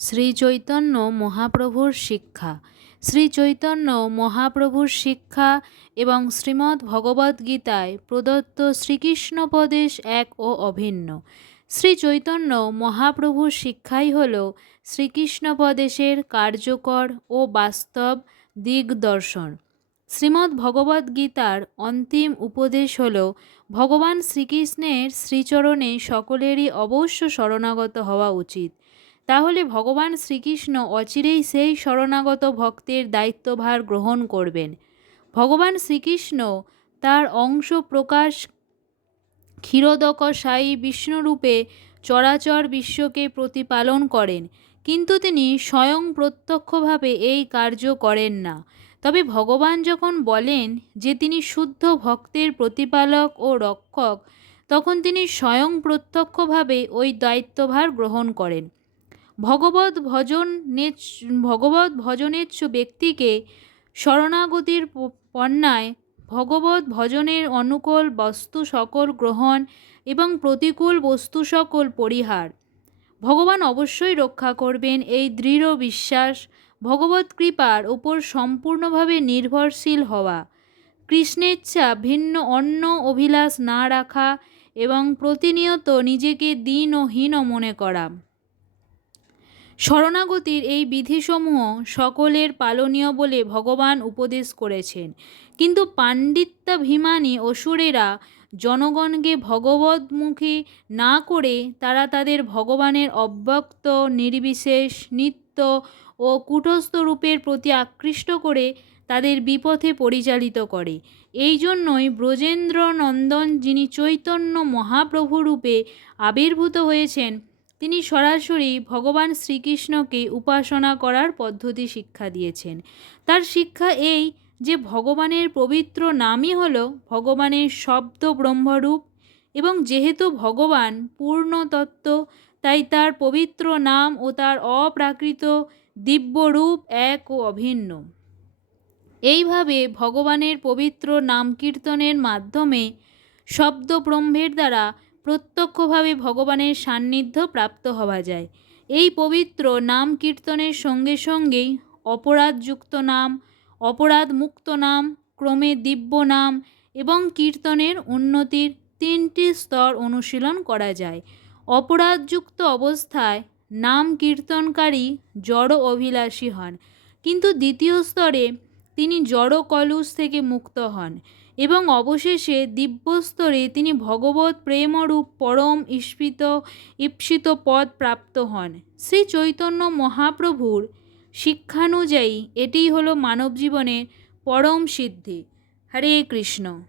শ্রী চৈতন্য মহাপ্রভুর শিক্ষা। শ্রী চৈতন্য মহাপ্রভুর শিক্ষা এবং শ্রীমদ্ ভগবদ্গীতায় প্রদত্ত শ্রীকৃষ্ণপদেশ এক ও অভিন্ন। শ্রী চৈতন্য মহাপ্রভুর শিক্ষাই হল শ্রীকৃষ্ণপদেশের কার্যকর ও বাস্তব দিগদর্শন। শ্রীমদ্ ভগবদ্গীতার অন্তিম উপদেশ হল, ভগবান শ্রীকৃষ্ণের শ্রীচরণে সকলেরই অবশ্য শরণাগত হওয়া উচিত। তাহলে ভগবান শ্রীকৃষ্ণ অচিরেই সেই শরণাগত ভক্তের দায়িত্বভার গ্রহণ করবেন। ভগবান শ্রীকৃষ্ণ তার অংশ প্রকাশ ক্ষীরোদক সাই বিষ্ণুরূপে চরাচর বিশ্বকে প্রতিপালন করেন, কিন্তু তিনি স্বয়ং প্রত্যক্ষভাবে এই কার্য করেন না। তবে ভগবান যখন বলেন যে তিনি শুদ্ধ ভক্তের প্রতিপালক ও রক্ষক, তখন তিনি স্বয়ং প্রত্যক্ষভাবে ওই দায়িত্বভার গ্রহণ করেন। ভগবত ভজন ভগবত ভজনেচ্ছু ব্যক্তিকে শরণাগতির পণ্যায় ভগবত ভজনের অনুকূল বস্তু সকল গ্রহণ এবং প্রতিকূল বস্তু সকল পরিহার। ভগবান অবশ্যই রক্ষা করবেন এই দৃঢ় বিশ্বাস ভগবত কৃপার ওপর সম্পূর্ণভাবে নির্ভরশীল হওয়া। কৃষ্ণেচ্ছা ভিন্ন অন্য অভিলাষ না রাখা এবং প্রতিনিয়ত নিজেকে দীন ও হীন মনে করা। শরণাগতির এই বিধিসমূহ সকলের পালনীয় বলে ভগবান উপদেশ করেছেন। কিন্তু পাণ্ডিত্যাভিমানী অসুরেরা জনগণকে ভগবদ্মুখী না করে তারা তাদের ভগবানের অব্যক্ত, নির্বিশেষ, নিত্য ও কুটস্থ রূপের প্রতি আকৃষ্ট করে তাদের বিপথে পরিচালিত করে। এই জন্যই ব্রজেন্দ্র নন্দন যিনি চৈতন্য মহাপ্রভু রূপে আবির্ভূত হয়েছেন তিনি সরাসরি ভগবান শ্রীকৃষ্ণকে উপাসনা করার পদ্ধতি শিক্ষা দিয়েছেন। তার শিক্ষা এই যে ভগবানের পবিত্র নামই হল ভগবানের শব্দ ব্রহ্মরূপ এবং যেহেতু ভগবান পূর্ণ তত্ত্ব তাই তার পবিত্র নাম ও তার অপ্রাকৃত দিব্যরূপ এক ও অভিন্ন। এইভাবে ভগবানের পবিত্র নাম কীর্তনের মাধ্যমে শব্দ ব্রহ্মের দ্বারা প্রত্যক্ষভাবে ভগবানের সান্নিধ্য প্রাপ্ত হওয়া যায়। এই পবিত্র নাম কীর্তনের সঙ্গে সঙ্গেই অপরাধযুক্ত নাম অপরাধ মুক্ত নাম, ক্রমে দিব্য নাম এবং কীর্তনের উন্নতির তিনটি স্তর অনুশীলন করা যায়। অপরাধযুক্ত অবস্থায় নাম কীর্তনকারী জড় অভিলাষী হন, কিন্তু দ্বিতীয় স্তরে তিনি জড় কলুষ থেকে মুক্ত হন। এবং অবশেষে দিব্যস্তরে তিনি ভগবত প্রেমরূপ পরম ঈপ্সিত ঈপ্সিত পদ প্রাপ্ত হন। শ্রী চৈতন্য মহাপ্রভুর শিক্ষানুযায়ী এটিই হলো মানব জীবনের পরম সিদ্ধি। হরে কৃষ্ণ।